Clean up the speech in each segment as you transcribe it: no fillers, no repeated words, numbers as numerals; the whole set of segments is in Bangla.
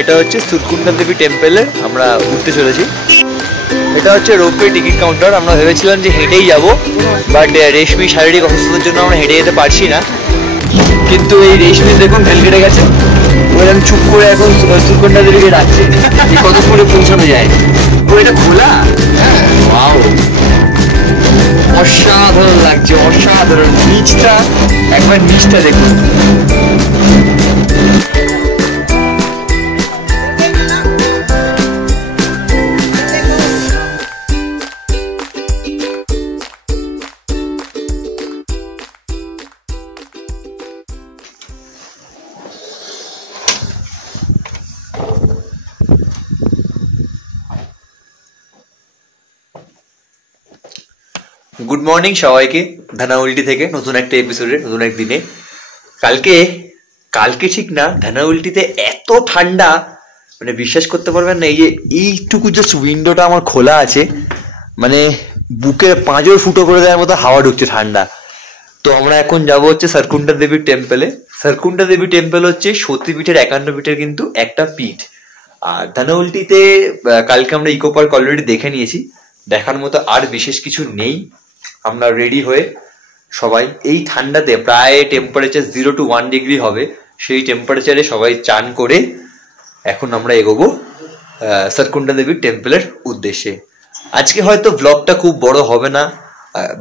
এটা হচ্ছে সুরকুন্ডা দেবী টেম্পেলে আমরা ঘুরতে চলেছি। এটা হচ্ছে রোপওয়ে টিকিট কাউন্টার। আমরা ভেবেছিলাম যে হেঁটেই যাব, বাট রেশমি শারীরিক অসুস্থতার জন্য আমরা হেঁটে যেতে পারছি না। কিন্তু এই রেশমি দেখুন ঢেল কেটে গেছে, ওইরকম চুপ করে এখন সুরকুন্ডা দেবীকে ডাকছে কত করে পৌঁছানো যায়। ও এটা খোলা, হ্যাঁ, ওয়াও, অসাধারণ লাগছে, অসাধারণ। নিচটা একবার, নিচটা দেখুন। গুড মর্নিং সবাইকে, ধানাউল্টি থেকে নতুন একটা এপিসোডে, নতুন এক দিনে। কালকে ঠিক না, ধানাউল্টিতে এত ঠান্ডা, মানে বিশ্বাস করতে পারবেন না। এই যে এইটুকু জাস্ট উইন্ডোটা আমার খোলা আছে, মানে বুকে পাঁজর ফুটো করে দেওয়ার মতো হাওয়া ঢুকছে, ঠান্ডা। তো আমরা এখন যাব হচ্ছে সারকুন্ডা দেবী টেম্পলে। সারকুন্ডা দেবী টেম্পল হচ্ছে সতীপীঠের 51 পীঠের কিন্তু একটা পীঠ। আর ধানাউল্টিতে কালকে আমরা ইকো পার্ক অলরেডি দেখে নিয়েছি, দেখার মতো আর বিশেষ কিছু নেই। আমরা রেডি হয়ে সবাই এই ঠান্ডাতে, প্রায় টেম্পারেচার 0 to 1 ডিগ্রি হবে, সেই টেম্পারেচারে সবাই চান করে এখন আমরা এগোবো সারকুন্ডা দেবীর টেম্পলের উদ্দেশ্যে। আজকে হয়তো ব্লগটা খুব বড় হবে না,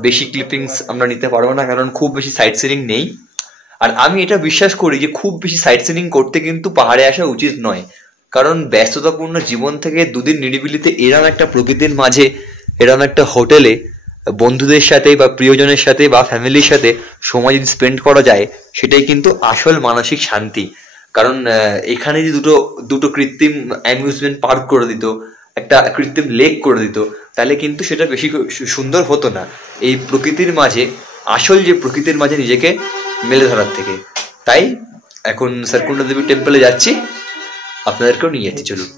বেশি ক্লিপিংস আমরা নিতে পারবো না, কারণ খুব বেশি সাইট সিনিং নেই। আর আমি এটা বিশ্বাস করি যে খুব বেশি সাইট সিনিং করতে কিন্তু পাহাড়ে আসা উচিত নয়, কারণ ব্যস্ততাপূর্ণ জীবন থেকে দুদিন নিরিবিলিতে এরম একটা প্রকৃতির মাঝে, এরম একটা হোটেলে বন্ধুদের সাথে বা প্রিয়জনের সাথে বা ফ্যামিলির সাথে সময় যদি স্পেন্ড করা যায়, সেটাই কিন্তু আসল মানসিক শান্তি। কারণ এখানে যদি দুটো কৃত্রিম অ্যামিউজমেন্ট পার্ক করে দিত, একটা কৃত্রিম লেক করে দিত, তাহলে কিন্তু সেটা বেশি সুন্দর হতো না এই প্রকৃতির মাঝে, আসল যে প্রকৃতির মাঝে নিজেকে মেলে ধরার থেকে। তাই এখন সারকুন্ডা দেবী টেম্পলে যাচ্ছি, আপনাদেরকেও নিয়ে যাচ্ছি, চলুন।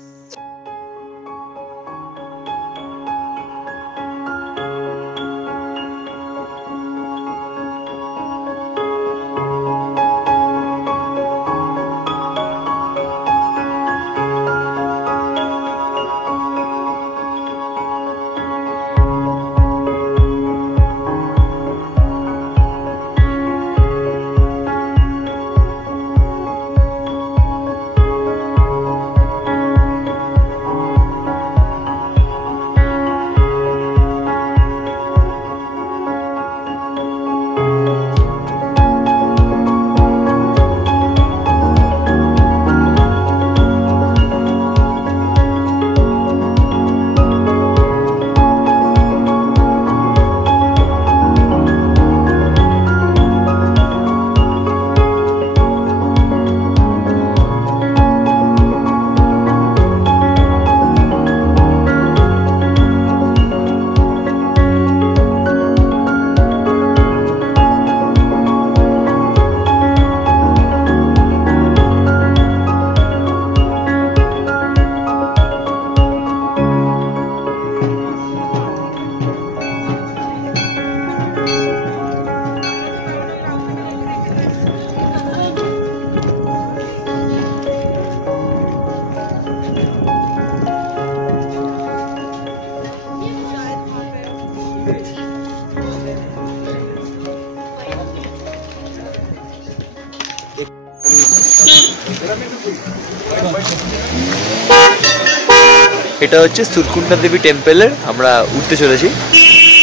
এটা হচ্ছে সুরকুন্ডা দেবী টেম্পলের আমরা উঠতে চলেছি।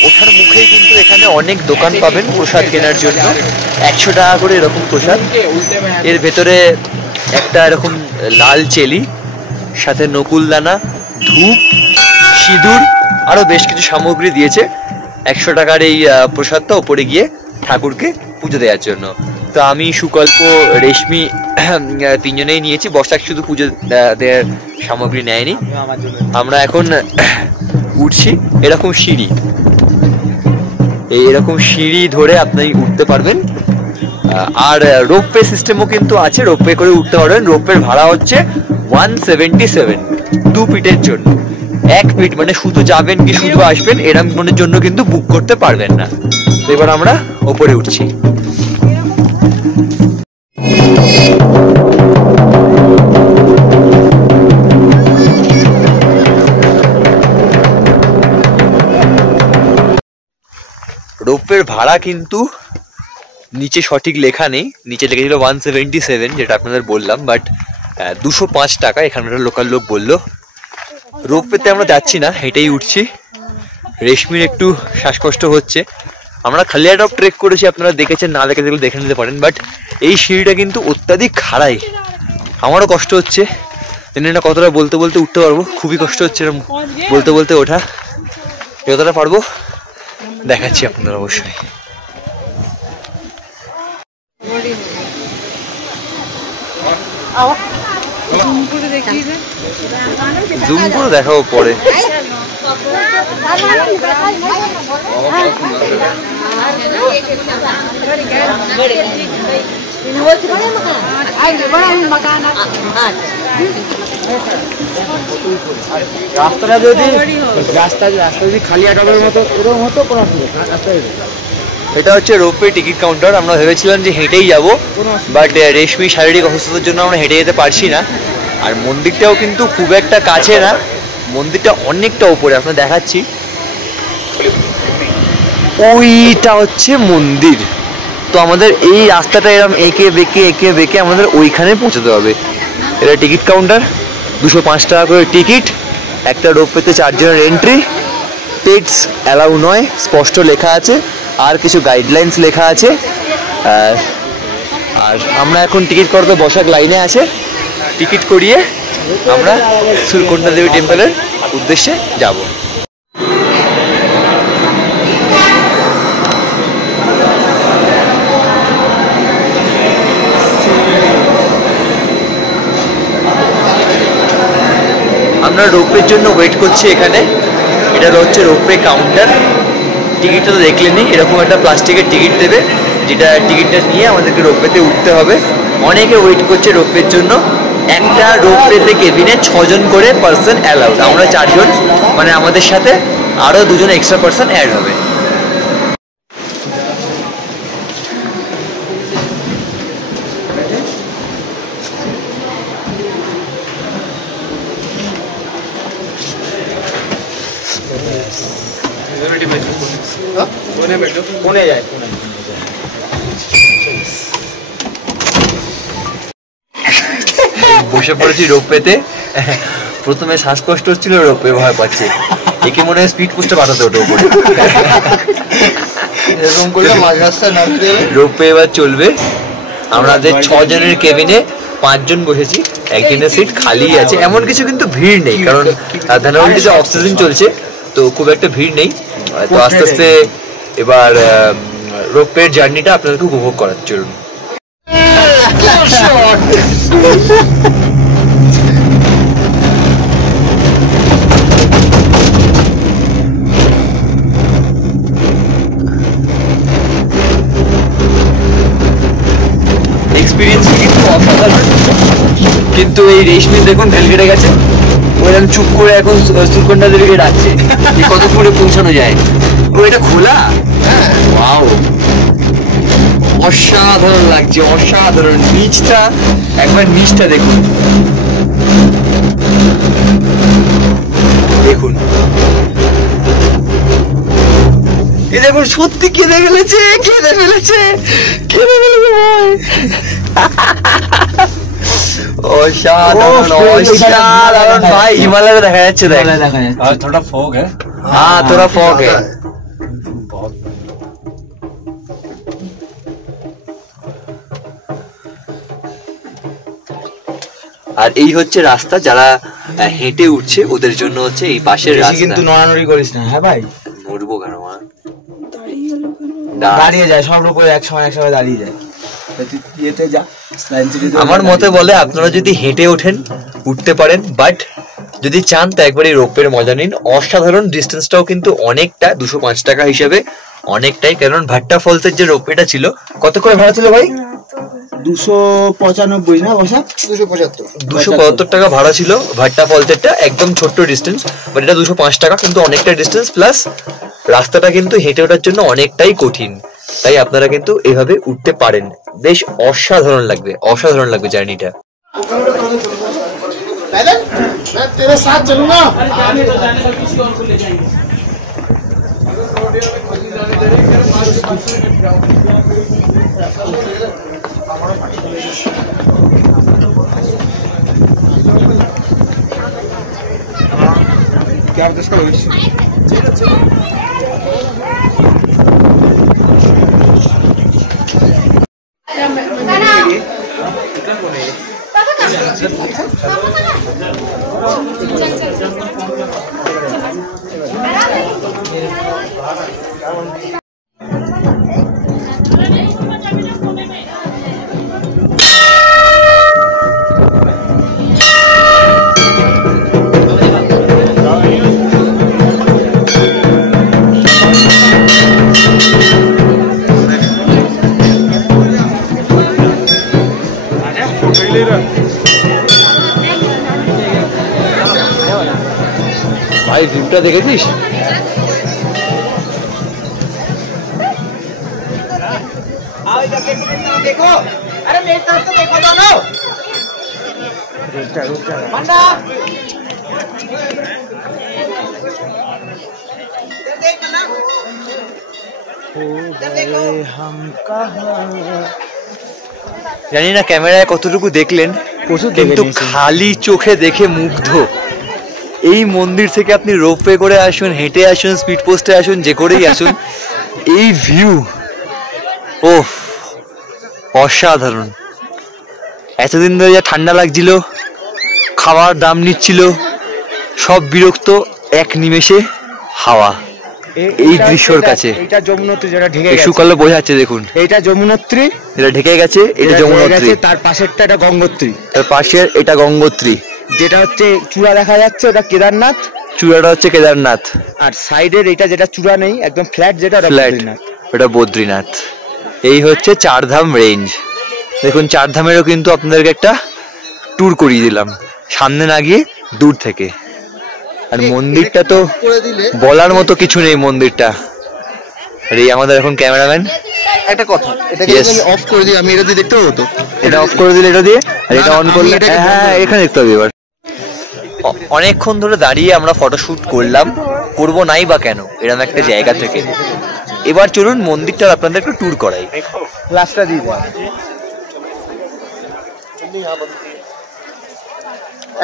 ওঠার মুখেই কিন্তু এখানে অনেক দোকান পাবেন প্রসাদ কেনার জন্য, 100 টাকা করে এরকম প্রসাদ। এর ভেতরে একটা এরকম লাল চেলি, সাথে নকুলদানা, ধূপ, সিঁদুর, আরো বেশ কিছু সামগ্রী দিয়েছে 100 টাকার এই প্রসাদটা ওপরে গিয়ে ঠাকুরকে পুজো দেওয়ার জন্য। তো আমি, সুকল্প, রেশমি তিনজনেই নিয়েছি, বর্ষাক শুধু পুজো দেওয়ার সামগ্রী নেয়নি। আমরা এখন উঠছি, এরকম সিঁড়ি, এরকম সিঁড়ি ধরে আপনি উঠতে পারবেন। আর রোপওয়ে সিস্টেমও কিন্তু আছে, রোপওয়ে করে উঠতে পারবেন। রোপওয়ের ভাড়া হচ্ছে 177 2 ফিটের জন্য। 1 ফিট মানে শুধু যাবেন কি শুধু আসবেন এরকমের জন্য কিন্তু বুক করতে পারবেন না। তো এবার আমরা ওপরে উঠছি। রোপওয়ের ভাড়া কিন্তু নিচে সঠিক লেখা নেই, নিচে লেখা ছিল 177 যেটা আপনাদের বললাম, বাট 205 টাকা এখানকার লোকাল লোক বললো। রোপওয়েতে আমরা যাচ্ছি না, হেঁটেই উঠছি। রেশমির একটু শ্বাসকষ্ট হচ্ছে। আমরা খালিয়াটপ ট্রেক করেছি, আপনারা দেখেছেন, না দেখে দেখলে দেখে নিতে পারেন। বাট এই সিঁড়িটা কিন্তু অত্যাধিক খাড়াই, আমারও কষ্ট হচ্ছে। জানি না কতটা বলতে বলতে উঠতে পারবো, খুবই কষ্ট হচ্ছে বলতে বলতে ওঠা। যতটা পারবো দেখাচ্ছি আপনারা অবশ্যই। জুম করে দেখাবো পরে। রাস্তাটা যদি খালিয়াটপের মতো এরকম হতো কোনো রাস্তা। এটা হচ্ছে রোপওয়ে টিকিট কাউন্টার। আমরা ভেবেছিলাম যে হেঁটেই যাবো, বাট রেশমি শারীরিক অসুস্থতার জন্য আমরা হেঁটে যেতে পারছি না। আর মন্দিরটাও কিন্তু খুব একটা কাছে না, মন্দিরটা অনেকটা উপরে। আপনার দেখাচ্ছি, ওইটা হচ্ছে মন্দির। তো আমাদের এই রাস্তাটা এরকম এঁকে বেঁকে আমাদের ওইখানে পৌঁছতে হবে। এটা টিকিট কাউন্টার, 205 টাকা করে টিকিট। একটা রোপওয়েতে 4 জনের এন্ট্রি। পেটস অ্যালাউ নয় স্পষ্ট লেখা আছে, আর কিছু গাইডলাইন্স লেখা আছে। আর আমরা এখন টিকিট করতে বসার লাইনে আছে। টিকিট করিয়ে আমরা সুরকন্ডা দেবী টেম্পলের উদ্দেশ্যে যাব। আমরা রোপওয়ের জন্য ওয়েট করছি এখানে। এটা হচ্ছে রোপওয়ে কাউন্টার। টিকিটটা তো দেখলেনি, এরকম একটা প্লাস্টিকের টিকিট দেবে, যেটা টিকিটটা নিয়ে আমাদেরকে রোপওয়েতে উঠতে হবে। অনেকে ওয়েট করছে রোপওয়ের জন্য। একটা রোপওয়েতে কেবিনে 6 জন করে পার্সন অ্যালাউড। আমরা 4 জন, মানে আমাদের সাথে আরও 2 জন এক্সট্রা পার্সন অ্যাড হবে। বসে পড়েছি রোপওয়েতে। প্রথমে শ্বাসকষ্ট হচ্ছিল, রোপওয়ে ভয় পাচ্ছে। একে মনে হয় স্পিড পোস্টে পাঠাতে ওটা উপরে, এরকম করলে মাঝ রাস্তায় নামতে হবে। রোপওয়ে এবার চলবে। আমাদের 6 জনের কেবিনে 5 জন বসেছি, একজনের সিট খালি আছে। এমন কিছু কিন্তু ভিড় নেই, কারণ ধানমন্ডিতে অফ সিজন চলছে, তো খুব একটা ভিড় নেই। তো আস্তে আস্তে এবার রোপওয়ের জার্নিটা আপনাদেরকে উপভোগ করার জন্য। এক্সপিরিয়েন্স কিন্তু অসাধারণ। কিন্তু এই রেশমি দেখুন ঢেল কেটে গেছে, ওইরকম চুপ করে এখন সুরকন্ডা দেবীকে ডাকছে। কত করে পৌঁছানো যায়? ও এটা খোলা? ওয়াও, অসাধারণ লাগছে, অসাধারণ। নিচটা একবার, নিচটা দেখুন, দেখুন এই দেখুন, সত্যি কেঁদে ফেলেছে ভাই। অসাধারণ ভাই, হিমালয় দেখা যাচ্ছে। দেখ थोड़ा फॉग है। हाँ थोड़ा फॉग है। আর এই হচ্ছে রাস্তা, যারা হেঁটে উঠছে ওদের জন্য হচ্ছে এই পাশের রাস্তা। কিন্তু নড়ানড়ি করিস না, হ্যাঁ ভাই? মরবো কেন? দাঁড়িয়ে যায় সব উপরে, এক সময় দাঁড়িয়ে যায়। আমার মতে বলে আপনারা যদি হেঁটে ওঠেন উঠতে পারেন, বাট যদি চান তো একবার এই রোপওয়ের মজা নিন। অসাধারণ। ডিস্টেন্সটাও কিন্তু অনেকটা, 205 টাকা হিসেবে অনেকটাই। কারণ ভাট্টা ফলসের যে রোপওয়েটা ছিল, কত করে ভাড়া ছিল ভাই? 295 না বসা? 275 টাকা ভাড়া ছিল ভাট্টা ফলসেরটা। একদম ছোট্ট ডিস্টেন্স, বাট এটা 205 টাকা, কিন্তু অনেকটা ডিস্টেন্স। প্লাস রাস্তাটা কিন্তু হেঁটে ওঠার জন্য অনেকটাই কঠিন, তাই আপনারা কিন্তু এভাবে উঠতে পারেন। বেশ অসাধারণ লাগবে, অসাধারণ লাগবে জার্নিটা। मैं तेरे साथ चलूंगा। क्या बता इसका ভাই ভিউটা দেখেছিস? देखो अरे मेरी तरफ तो देखो दोनों रुक जा मंडा हम कहां জানি না ক্যামেরায় কতটুকু দেখলেন, কিন্তু খালি চোখে দেখে মুগ্ধ। এই মন্দির থেকে আপনি রোপওয়ে করে আসুন, হেঁটে আসুন, স্পিড পোস্টে আসুন, যে করেই আসুন, এই ভিউ ওহ অসাধারণ। এতদিন ধরে যা ঠান্ডা লাগছিল, খাওয়ার দাম নিচ্ছিল, সব বিরক্ত এক নিমেষে হাওয়া এই দৃশ্যর কাছে। এটা যমুনোত্রী যেটা ঢেকে গেছে, শুকালো বোঝা যাচ্ছে দেখুন, এটা যমুনোত্রী, এটা ঢেকে গেছে, এটা যমুনোত্রী। তার পাশেরটা এটা গঙ্গোত্রী, তার পাশের এটা গঙ্গোত্রী। যেটা হচ্ছে চূড়া দেখা যাচ্ছে ওটা কেদারনাথ, চূড়াটা হচ্ছে কেদারনাথ, আর সাইডের এটা যেটা চূড়া নেই একদম ফ্ল্যাট যেটা বদ্রীনাথ, ওটা বদ্রীনাথ। এই হচ্ছে চারধাম রেঞ্জ। দেখুন চারধামেরও কিন্তু আপনাদেরকে একটা ট্যুর করিয়ে দিলাম, সামনে না গিয়ে দূর থেকে। আর মন্দিরটা তো বলার মতো কিছু নেই মন্দিরটা। আর এই আমাদের এখন ক্যামেরাম্যান। একটা কথা, এটাকে আমি অফ করে দিই, আমি এটা দিয়ে দেখতে পাবো তো? এটা অফ করে দিলে এটা দিয়ে, আর এটা অন করলে হ্যাঁ এখানে দেখতে হবে। এবার অনেকক্ষণ ধরে দাঁড়িয়ে আমরা ফটোশুট করলাম, করবো নাই বা কেন এরকম একটা জায়গা থেকে। এবার চলুন মন্দিরটা আপনাদের একটু ট্যুর করাই। গ্লাসটা দিয়ে দাও,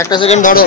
একটা সেকেন্ড ধরো।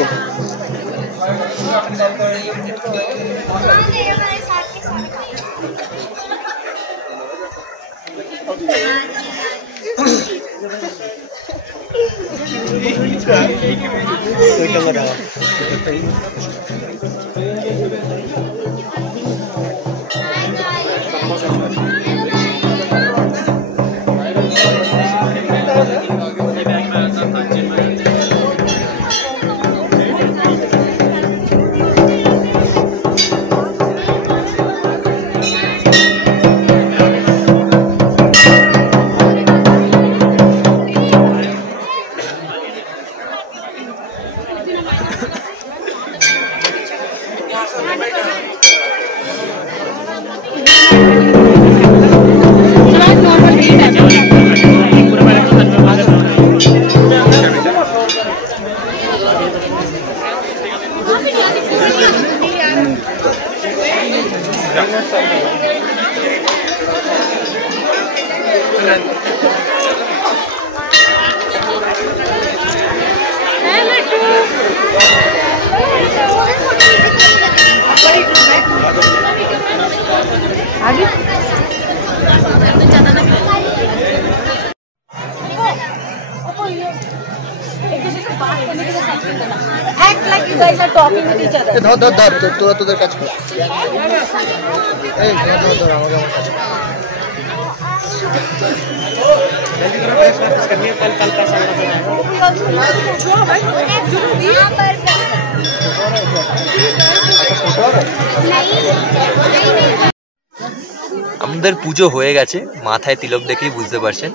Act like you guys are talking with each other. ধর ধর ধর, তোরা তোদের কাজ কর। এই ধর ধর ধর, আমাকে আমার কাজ কর। আমাদের পুজো হয়ে গেছে, মাথায় তিলক দেখেই বুঝতে পারছেন।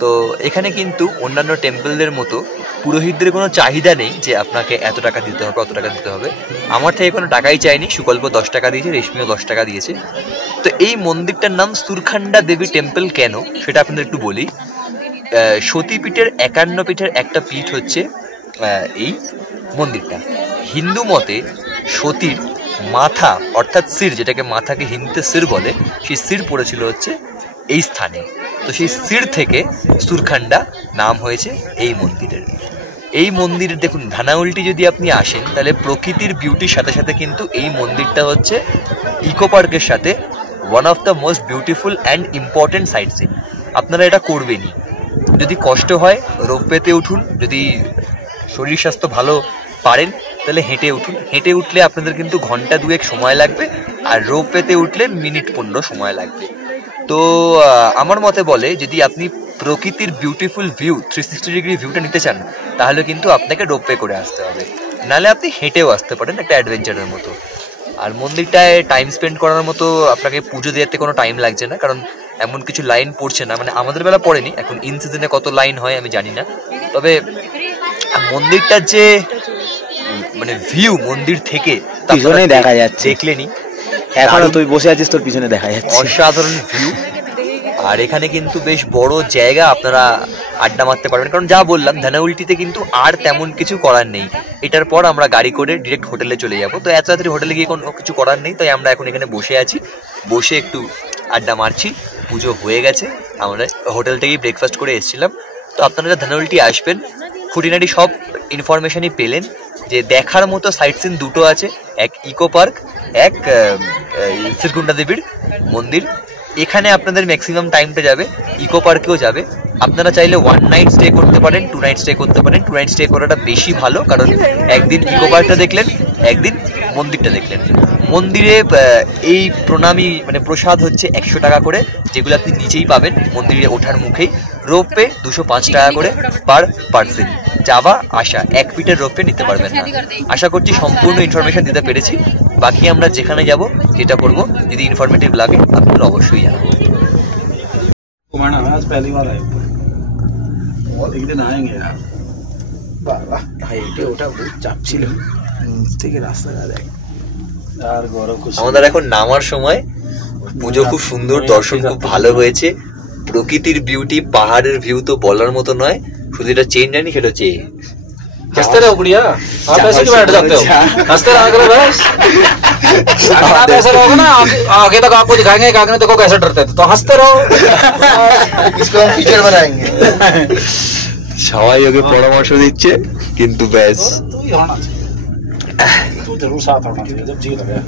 তো এখানে কিন্তু অন্যান্য টেম্পলদের মতো পুরোহিতদের কোনো চাহিদা নেই যে আপনাকে এত টাকা দিতে হবে, অত টাকা দিতে হবে। আমার থেকে কোনো টাকাই চাইনি, সুকল্প 10 টাকা দিয়েছে, রেশমিও 10 টাকা দিয়েছে। তো এই মন্দিরটার নাম সুরখান্ডা দেবী টেম্পল কেন সেটা আপনাদের একটু বলি। সতীপীঠের 51 পীঠের একটা পীঠ হচ্ছে এই মন্দিরটা। হিন্দু মতে সতীর মাথা অর্থাৎ শির, যেটাকে মাথাকে হিন্দিতে শির বলে, সেই শির পড়েছিল হচ্ছে এই স্থানে। তো সেই সির থেকে সুরখান্ডা নাম হয়েছে এই মন্দিরের। এই মন্দিরের দেখুন ধানাউলটি যদি আপনি আসেন তাহলে প্রকৃতির বিউটির সাথে সাথে কিন্তু এই মন্দিরটা হচ্ছে ইকো পার্কের সাথে one of the most beautiful and important site scene. আপনারা এটা করবেনই। যদি কষ্ট হয় রোপওয়েতে উঠুন, যদি শরীর স্বাস্থ্য ভালো পারেন তাহলে হেঁটে উঠুন। হেঁটে উঠলে আপনাদের কিন্তু ঘন্টা 2 সময় লাগবে, আর রোপওয়েতে উঠলে মিনিট 15 সময় লাগবে। তো আমার মতে বলে যদি আপনি প্রকৃতির বিউটিফুল ভিউ 360 ডিগ্রি ভিউটা নিতে চান তাহলে কিন্তু আপনাকে রোপওয়ে করে আসতে হবে, নাহলে আপনি হেঁটেও আসতে পারেন একটা অ্যাডভেঞ্চারের মতো। আর মন্দিরটায় টাইম স্পেন্ড করার মতো আপনাকে পুজো দেওয়াতে কোনো টাইম লাগছে না, কারণ এমন কিছু লাইন পড়ছে না, মানে আমাদের বেলা পড়েনি, এখন ইন সিজনে কত লাইন হয় আমি জানি না। তবে মন্দিরটার যে মানে ভিউ মন্দির থেকে পিছনেই দেখা যাচ্ছে, দেখলেনি এখনো তুই বসে আছিস তোর পিছনে দেখা যাচ্ছে, অসাধারণ ভিউ। আর এখানে কিন্তু বেশ বড় জায়গা, আপনারা আড্ডা মারতে পারবেন, কারণ যা বললাম ধানাউলটিতে কিন্তু আর তেমন কিছু করার নেই। এটার পর আমরা গাড়ি করে ডিরেক্ট হোটেলে চলে যাব, তো এত তাড়াতাড়ি হোটেলে গিয়ে কোনো কিছু করার নেই, তাই আমরা এখন এখানে বসে আছি, বসে একটু আড্ডা মারছি। পুজো হয়ে গেছে, আমরা হোটেল থেকেই ব্রেকফাস্ট করে এসেছিলাম। তো আপনারা ধানাউলটি আসবেন, খুঁটিনাটি সব ইনফরমেশনই পেলেন যে দেখার মতো সাইট সিন দুটো আছে, এক ইকো পার্ক, এক শ্রীকুণ্ডা দেবীর মন্দির। এখানে আপনাদের ম্যাক্সিমাম টাইমটা যাবে, ইকো পার্কেও যাবে। আপনারা চাইলে 1 নাইট স্টে করতে পারেন, 2 নাইট স্টে করতে পারেন। 2 নাইট স্টে করাটা বেশি ভালো, কারণ একদিন ইকো পার্কটা দেখলেন, একদিন মন্দিরটা দেখলেন। মন্দিরে এই প্রণামী মানে প্রসাদ হচ্ছে 100 টাকা করে, যেগুলো আপনি নিচেই পাবেন মন্দিরে ওঠার মুখেই। রোপওয়ে 205 টাকা করে পার পার্সন। যাওয়া আসা 1 ফিটের রোপওয়ে নিতে পারবেন না। আশা করছি সম্পূর্ণ ইনফরমেশন দিতে পেরেছি। বাকি আমরা যেখানে যাব যেটা করব, যদি ইনফরমেটিভ লাগে আপনারা অবশ্যই জানাবেন। आज पहली बार आए, एक दिन आएंगे यार। হাইটে ওটা বহুত চাপ ছিল, থেকে রাস্তাটা দেখ यार गौरव कुछ আমাদের এখন নামার সময়। পুজো খুব সুন্দর, দর্শন খুব ভালো হয়েছে। প্রকৃতির বিউটি, পাহাড়ের ভিউ তো বলার মতো নয়, শুধু এটা চেঞ্জ জানি সেটা হচ্ছে हंसते रहो गुड़िया, आप ऐसे क्यों बैठ जाते हो? हंसते रहा करो बस। अगर आप ऐसे रहोगे ना आगे तक आपको दिखाएंगे कि आगे देखो कैसे डरते थे, तो हंसते रहो। इसको हम फीचर बनाएंगे। সবাই ওকে পরামর্শ দিচ্ছে, কিন্তু ব্যাস तू ही होना चाहिए, तू जरूर साथ होना चाहिए जब जी लगे।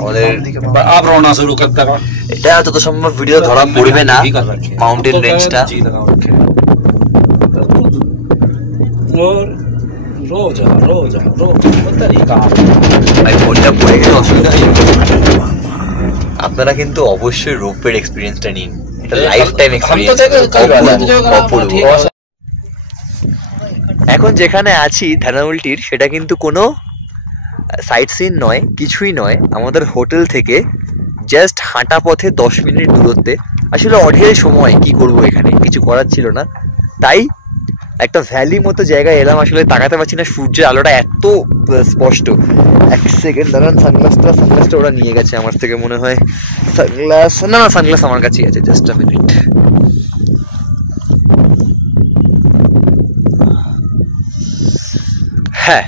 আমাদের आप रोना शुरू कर दो, এটা যত সম্ভব ভিডিও ধরা পড়বে না, মাউন্টেন রেঞ্জটা। जी लगा रखे और रो जा पता नहीं कहाँ ভাই ফোনটা পড়ে গেলে অসুবিধা নেই। আপনারা কিন্তু অবশ্যই রোপওয়ের এক্সপিরিয়েন্সটা নিন, এটা লাইফ টাইম এক্সপিরিয়েন্স, অপূর্ব। এখন যেখানে আছি ধানাউলটির, সেটা কিন্তু কোনো সাইট সিন নয়, কিছুই নয়। আমাদের হোটেল থেকে জাস্ট হাঁটা পথে 10 মিনিট দূরত্বে। আসলে অঢেল সময় কি করব, এখানে কিছু করার ছিল না, তাই একটা ভ্যালি মতো জায়গায় এলাম। আসলে তাকাতে পারছি না, সূর্যের আলোটা এত স্পষ্ট। 1 সেকেন্ড দাঁড়ান, সানগ্লাসটা ওরা নিয়ে গেছে আমার থেকে মনে হয়। সানগ্লাস আমার কাছেই আছে, জাস্ট আ মিনিট। হ্যাঁ,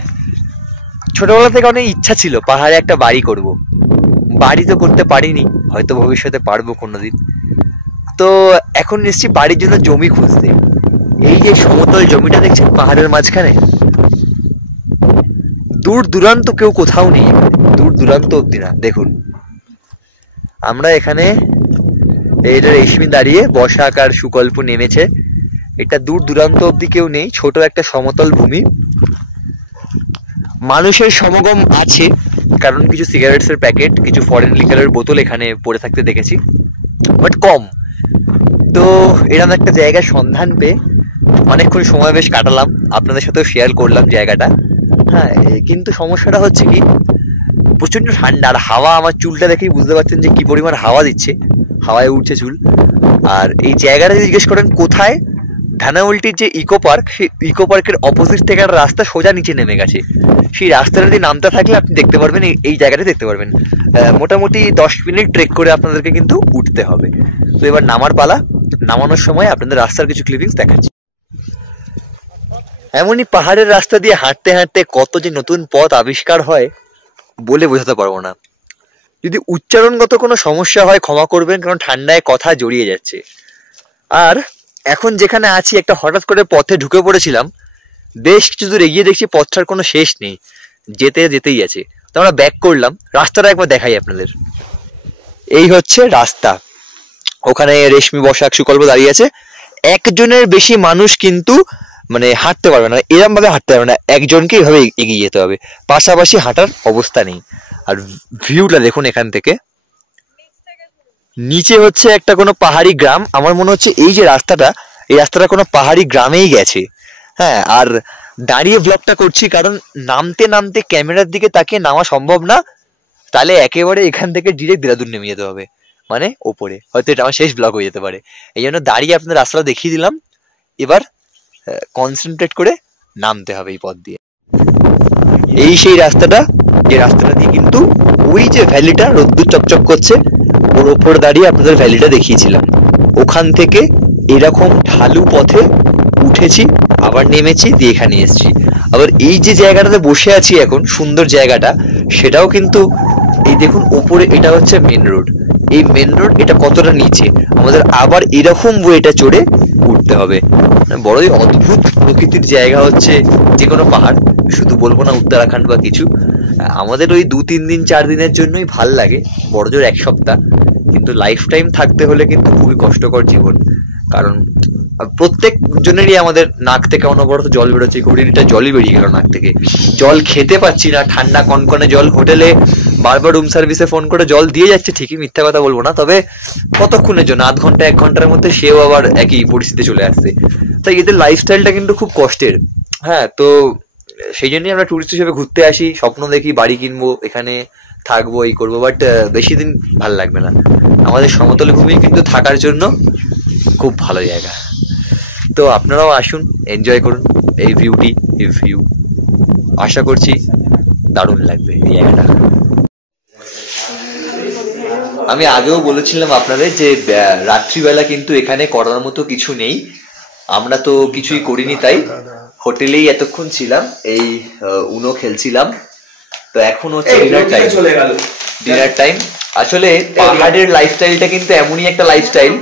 ছোটবেলা থেকে অনেক ইচ্ছা ছিল পাহাড়ে একটা বাড়ি করব। বাড়ি তো করতে পারিনি, হয়তো ভবিষ্যতে পারবো কোনোদিন। তো এখন এসেছি বাড়ির জন্য জমি খুঁজতে। এই যে সমতল জমিটা দেখছেন পাহাড়ের মাঝখানে, দূর দূরান্ত কেউ কোথাও নেই, দূর দূরান্ত অব্দি না। দেখুন আমরা এখানে, এটা রেশমি দাঁড়িয়ে বর্ষাকার সুকল্প নেমেছে, এটা দূর দূরান্ত অব্দি কেউ নেই, ছোট একটা সমতল ভূমি। মানুষের সমাগম আছে, কারণ কিছু সিগারেটসের প্যাকেট, কিছু ফরেন লিকারের বোতল এখানে পড়ে থাকতে দেখেছি, বাট কম। তো এরকম একটা জায়গার সন্ধান পেয়ে অনেকক্ষণ সময় বেশ কাটালাম, আপনাদের সাথেও শেয়ার করলাম জায়গাটা। হ্যাঁ, কিন্তু সমস্যাটা হচ্ছে কি, প্রচণ্ড ঠান্ডা, আর হাওয়া, আমার চুলটা দেখেই বুঝতে পারছেন যে কি পরিমাণ হাওয়া দিচ্ছে, হাওয়ায় উঠছে চুল। আর এই জায়গাটা যদি জিজ্ঞেস করেন কোথায়, ধানাউলটির যে ইকো পার্ক, সেই ইকো পার্কের অপোজিট থেকে একটা রাস্তা সোজা নিচে নেমে গেছে। সেই রাস্তাটা দিয়ে নামতে থাকলে আপনি দেখতে পারবেন, এই জায়গাটা দেখতে পারবেন। মোটামুটি 10 মিনিট ট্রেক করে আপনাদেরকে কিন্তু উঠতে হবে। তো এবার নামার পালা। নামানোর সময় আপনাদের রাস্তার কিছু ক্লিপিংস দেখাচ্ছি। এমনই পাহাড়ের রাস্তা দিয়ে হাঁটতে হাঁটতে কত যে নতুন পথ আবিষ্কার হয় বলে বোঝাতে পারবো না। যদি উচ্চারণগত কোনো সমস্যা হয় ক্ষমা করবেন, কারণ ঠান্ডায় কথা জড়িয়ে যাচ্ছে। আর এখন যেখানে আছি একটা হঠাৎ করে পথে ঢুকে পড়েছিলাম, বেশ কিছু দূর এগিয়ে দেখছি পথটার কোনো শেষ নেই, যেতেই আছে। তো আমরা ব্যাক করলাম, রাস্তাটা একবার দেখাই আপনাদের। এই হচ্ছে রাস্তা, ওখানে রেশমি বসাক সুকল্প দাঁড়িয়ে আছে। একজনের বেশি মানুষ কিন্তু মানে হাঁটতে পারবে না, এরম ভাবে হাঁটতে পারবে না, একজনকে এইভাবে এগিয়ে যেতে হবে, পাশাপাশি হাঁটার অবস্থা নেই। আর ভিউটা দেখুন এখান থেকে, নিচে হচ্ছে একটা কোনো পাহাড়ি গ্রাম। আমার মনে হচ্ছে এই যে রাস্তাটা, এই রাস্তাটা কোনো পাহাড়ি গ্রামেই গেছে। হ্যাঁ, আর দাঁড়িয়ে ব্লগটা করছি কারণ নামতে নামতে ক্যামেরার দিকে তাকিয়ে নামা সম্ভব না, তাহলে একেবারে এখান থেকে ডিরেক্ট দেরাদুন নেমে যেতে হবে, মানে ওপরে, হয়তো এটা আমার শেষ ব্লগ হয়ে যেতে পারে। এই জন্য দাঁড়িয়ে আপনার রাস্তাটা দেখিয়ে দিলাম, এবার কনসেন্ট্রেট করে নামতে হবে এই পথ দিয়ে। এই সেই রাস্তাটা, যে রাস্তাটা দিয়ে কিন্তু ওই যে ভ্যালিটা রোদ্দুর চকচক করছে, ওর ওপর দাঁড়িয়ে আপনাদের ভ্যালিটা দেখিয়েছিলাম। ওখান থেকে এরকম ঢালু পথে উঠেছি, আবার নেমেছি, দিয়ে এখানে এসেছি। আবার এই যে জায়গাটাতে বসে আছি এখন, সুন্দর জায়গাটা, সেটাও কিন্তু এই দেখুন ওপরে, এটা হচ্ছে মেন রোড। এই মেন রোড, এটা কতটা নিচে, আমাদের আবার এরকম বইটা চড়ে উঠতে হবে। বড়ই অদ্ভুত প্রকৃতির জায়গা হচ্ছে যে কোনো পাহাড়, শুধু বলবো না উত্তরাখণ্ড বা কিছু। আমাদের ওই 2-3 দিন 4 দিনের জন্যই ভাল লাগে, বড়জোর 1 সপ্তাহ, কিন্তু লাইফ টাইম থাকতে হলে কিন্তু খুবই কষ্টকর জীবন। কারণ প্রত্যেক জনেরই আমাদের নাক থেকে অনবরত জল বেরোচ্ছে, ঘড়িটা জলই বেরিয়ে গেল নাক থেকে, জল খেতে পাচ্ছি না, ঠান্ডা কনকনে জল। হোটেলে বারবার রুম সার্ভিসে ফোন করে জল দিয়ে যাচ্ছে ঠিকই, মিথ্যা কথা বলবো না, তবে কতক্ষণের জন্য, আধ ঘন্টা 1 ঘন্টার মধ্যে সেও আবার একই পরিস্থিতি চলে আসছে। তাই এদের লাইফস্টাইলটা কিন্তু খুব কষ্টের। হ্যাঁ, তো সেই জন্যই আমরা টুরিস্ট হিসেবে ঘুরতে আসি, স্বপ্ন দেখি বাড়ি কিনবো, এখানে থাকবো, এই করবো, বাট বেশি দিন ভাল লাগবে না। আমাদের সমতল ভূমি কিন্তু থাকার জন্য খুব ভালো জায়গা। তো আপনারাও আসুন, এনজয় করুন এই ভিউটি, এই ভিউ আশা করছি দারুণ লাগবে এই জায়গাটা। আমি আগেও বলেছিলাম আপনাদের যে রাত্রিবেলা কিন্তু এখানে করার মতো কিছু নেই, আমরা তো কিছুই করিনি, তাই হোটেলেই এতক্ষণ ছিলাম, এই উনো খেলছিলাম। তো এখন হচ্ছে ডিনার টাইম। আসলে পাহাড়ের লাইফস্টাইলটা কিন্তু এমনই একটা লাইফস্টাইল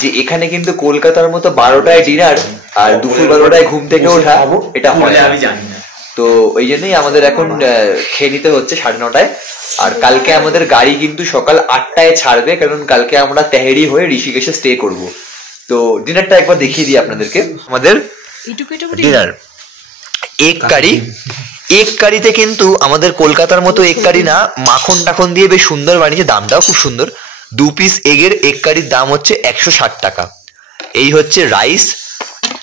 যে এখানে কিন্তু কলকাতার মতো 12টায় ডিনার আর দুপুর 12টায় ঘুম থেকে ওঠা, এটা হয় আমি জানি না। তো ওই জন্যই আমাদের এখন খেয়ে নিতে হচ্ছে 9:30টায়। আর কালকে আমাদের গাড়ি কিন্তু সকাল 8টায় ছাড়বে, কারণ কালকে আমরা তেহেরি হয়ে ঋষিকেশে স্টে করব। তো ডিনারটা একবার দেখিয়ে দিই আপনাদেরকে। আমাদের ডিনার এগ কারি। এগ কারিতে কিন্তু আমাদের কলকাতার মতো এগ কারি না, মাখন টাখন দিয়ে বেশ সুন্দর বানিয়েছে, দামটাও খুব সুন্দর। 2 পিস এগের এগ কারির দাম হচ্ছে 160 টাকা। এই হচ্ছে রাইস,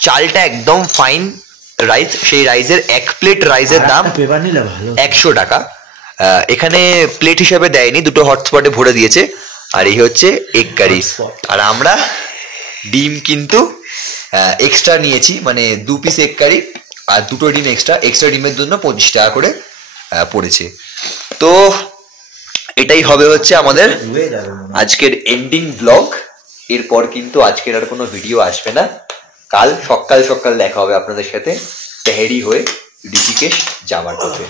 চালটা একদম ফাইন রাইস, সেই রাইসের 1 প্লেট রাইসের দাম 100 টাকা। এখানে প্লেট হিসাবে দেয়নি, 2টো হটস্পটে ভরে দিয়েছে। আর এই হচ্ছে এগ কারি। আর আমরা ডিম কিন্তু এক্সট্রা নিয়েছি, মানে 2 পিস এগ কারি আর 2টো ডিম এক্সট্রা ডিমের জন্য 25 টাকা করে পড়েছে। তো এটাই হবে হচ্ছে আমাদের আজকের এন্ডিং ব্লগ। এরপর কিন্তু আজকের আর কোনো ভিডিও আসবে না, কাল সকাল দেখা হবে আপনাদের সাথে তেহেরি হয়ে ঋষিকেশ যাওয়ার পথে।